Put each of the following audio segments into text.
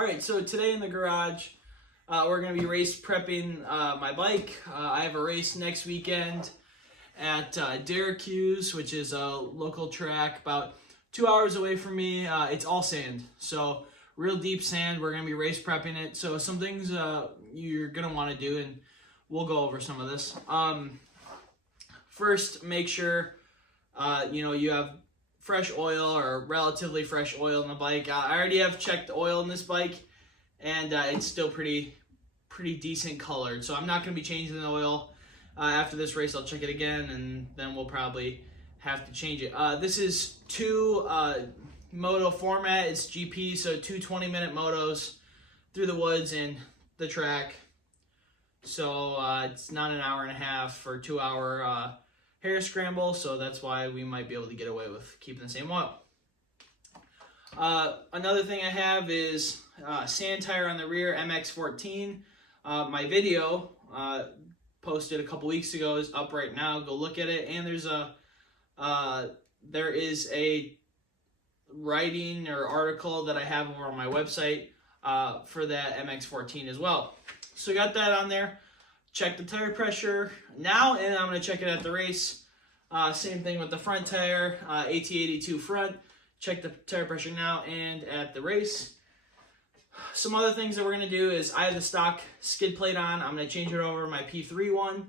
All right, so today in the garage, we're going to be race prepping my bike. I have a race next weekend at Syracuse, which is a local track about 2 hours away from me. It's all sand, so real deep sand. We're going to be race prepping it. So some things you're going to want to do, and we'll go over some of this. First, make sure you have fresh oil or relatively fresh oil in the bike. I already have checked the oil in this bike, and it's still pretty decent colored. So I'm not going to be changing the oil. After this race, I'll check it again, and then we'll probably have to change it. This is two moto format. It's GP, so two 20-minute motos through the woods and the track. So it's not an hour and a half for 2 hour hair scramble, so that's why we might be able to get away with keeping the same oil. Another thing I have is sand tire on the rear, MX14. My video posted a couple weeks ago is up right now. Go look at it. And there is a writing or article that I have over on my website for that MX14 as well. So got that on there. Check the tire pressure now, and I'm going to check it at the race. Same thing with the front tire, AT82 front. Check the tire pressure now and at the race. Some other things that we're going to do is I have the stock skid plate on. I'm going to change it over to my P3 one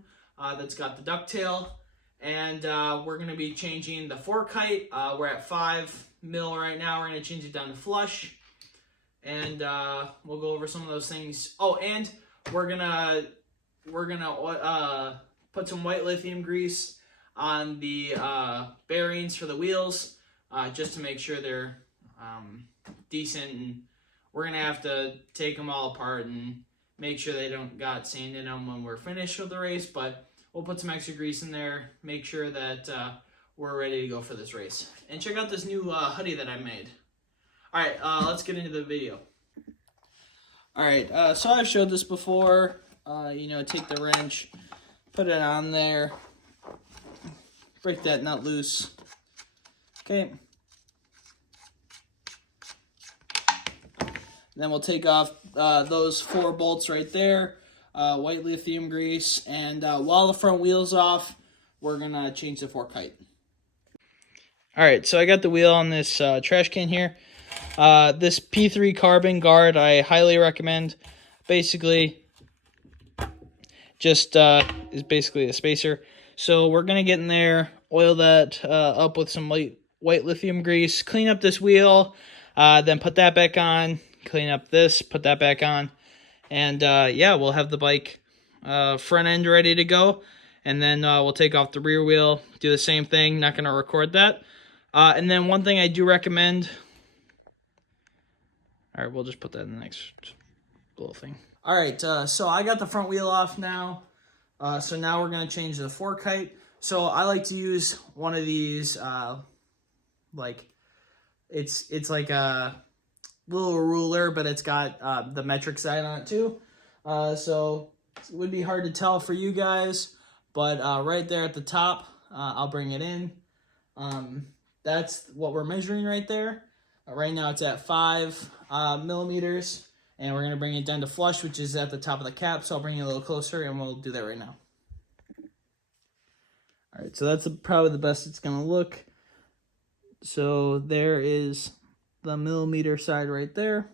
that's got the ducktail. And we're going to be changing the fork height. We're at 5 mil right now. We're going to change it down to flush. And we'll go over some of those things. Oh, and we're gonna put some white lithium grease on the bearings for the wheels, just to make sure they're decent. And we're gonna have to take them all apart and make sure they don't got sand in them when we're finished with the race. But we'll put some extra grease in there, make sure that we're ready to go for this race. And check out this new hoodie that I made. All right, let's get into the video. All right, so I've showed this before. Take the wrench, put it on there, break that nut loose. Okay. Then we'll take off those 4 bolts right there, white lithium grease, and while the front wheel's off, we're gonna change the fork height. All right, so I got the wheel on this trash can here. This P3 carbon guard I highly recommend. Basically, just is basically a spacer. So we're gonna get in there, oil that up with some white lithium grease, clean up this wheel, then put that back on, clean up this, put that back on, and yeah, we'll have the bike front end ready to go, and then we'll take off the rear wheel, do the same thing. Not gonna record that. And then one thing I do recommend. All right, we'll just put that in the next little thing. All right, so I got the front wheel off now. So now we're going to change the fork height. So I like to use one of these, it's like a little ruler, but it's got the metric side on it too. So it would be hard to tell for you guys, but right there at the top, I'll bring it in. That's what we're measuring right there. Right now it's at 5 millimeters, and we're going to bring it down to flush, which is at the top of the cap. So I'll bring it a little closer, and we'll do that right now. All right, so that's probably the best it's going to look. So there is the millimeter side right there.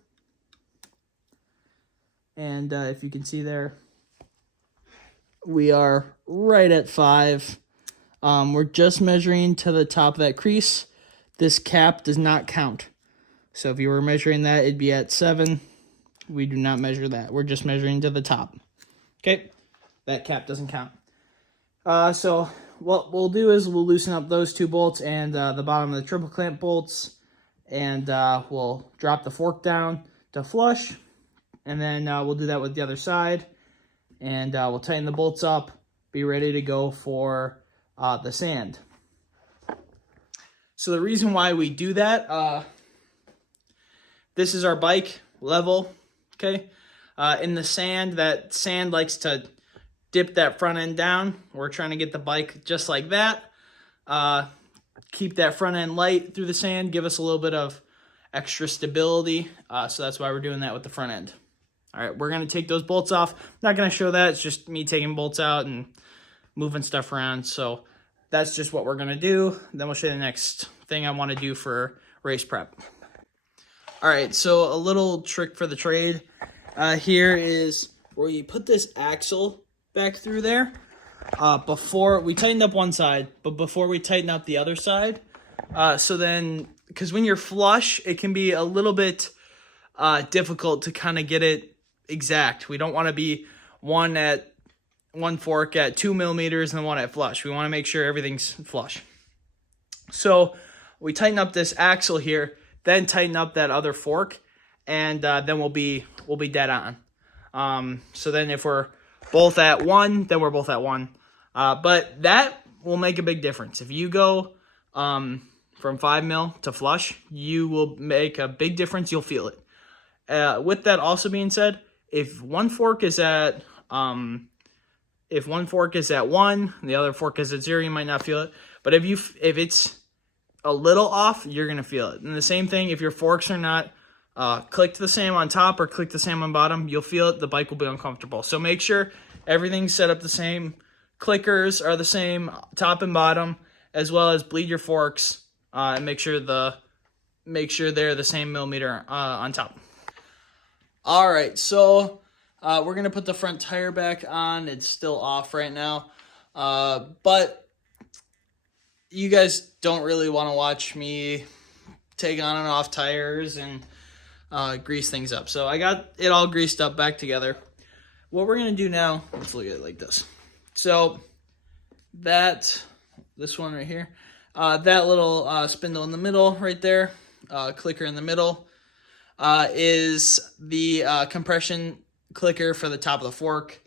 And if you can see there, we are right at 5. We're just measuring to the top of that crease. This cap does not count. So if you were measuring that, it'd be at 7. We do not measure that. We're just measuring to the top. Okay? That cap doesn't count. So what we'll do is we'll loosen up those 2 bolts and the bottom of the triple clamp bolts. And we'll drop the fork down to flush. And then we'll do that with the other side. And we'll tighten the bolts up. Be ready to go for the sand. So the reason why we do that, this is our bike level, okay? In the sand, that sand likes to dip that front end down. We're trying to get the bike just like that. Keep that front end light through the sand, give us a little bit of extra stability. So that's why we're doing that with the front end. All right, we're going to take those bolts off. Not going to show that. It's just me taking bolts out and moving stuff around. So that's just what we're going to do. Then we'll show you the next thing I want to do for race prep. All right, so a little trick for the trade here is where you put this axle back through there. Before we tightened up one side, but before we tighten up the other side. So then, because when you're flush, it can be a little bit difficult to kind of get it exact. We don't want to be one fork at 2 millimeters and one at flush. We want to make sure everything's flush. So we tighten up this axle here, then tighten up that other fork, and then we'll be dead on. So then if we're both at 1, then we're both at 1. But that will make a big difference. If you go from 5 mil to flush, you will make a big difference. You'll feel it. With that also being said, if one fork is at 1, and the other fork is at 0, you might not feel it. But if it's a little off, you're gonna feel it. And the same thing, if your forks are not clicked the same on top or clicked the same on bottom, you'll feel it. The bike will be uncomfortable. So make sure everything's set up the same. Clickers are the same, top and bottom, as well as bleed your forks and make sure they're the same millimeter on top. All right, so we're gonna put the front tire back on. It's still off right now, but you guys don't really want to watch me take on and off tires and grease things up. So I got it all greased up back together. What we're gonna do now, let's look at it like this. So this one right here, that little spindle in the middle right there, clicker in the middle, is the compression clicker for the top of the fork.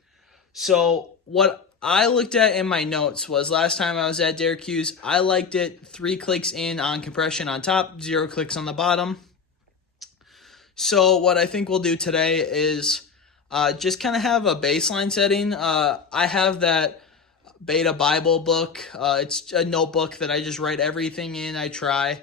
So what I looked at in my notes was last time I was at Derek Hughes, I liked it 3 clicks in on compression on top, 0 clicks on the bottom. So what I think we'll do today is just kind of have a baseline setting. I have that Beta Bible book. It's a notebook that I just write everything in I try.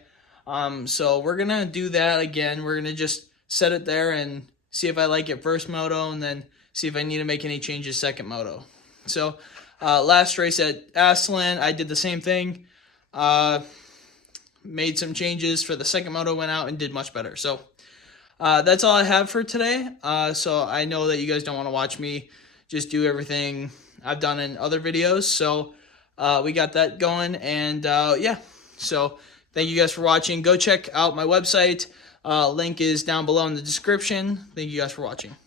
So we're going to do that again. We're going to just set it there and see if I like it first moto and then see if I need to make any changes second moto. So last race at Aslan, I did the same thing. Made some changes for the second moto, went out and did much better. So that's all I have for today. So I know that you guys don't want to watch me just do everything I've done in other videos. So we got that going. And yeah, so thank you guys for watching. Go check out my website. Link is down below in the description. Thank you guys for watching.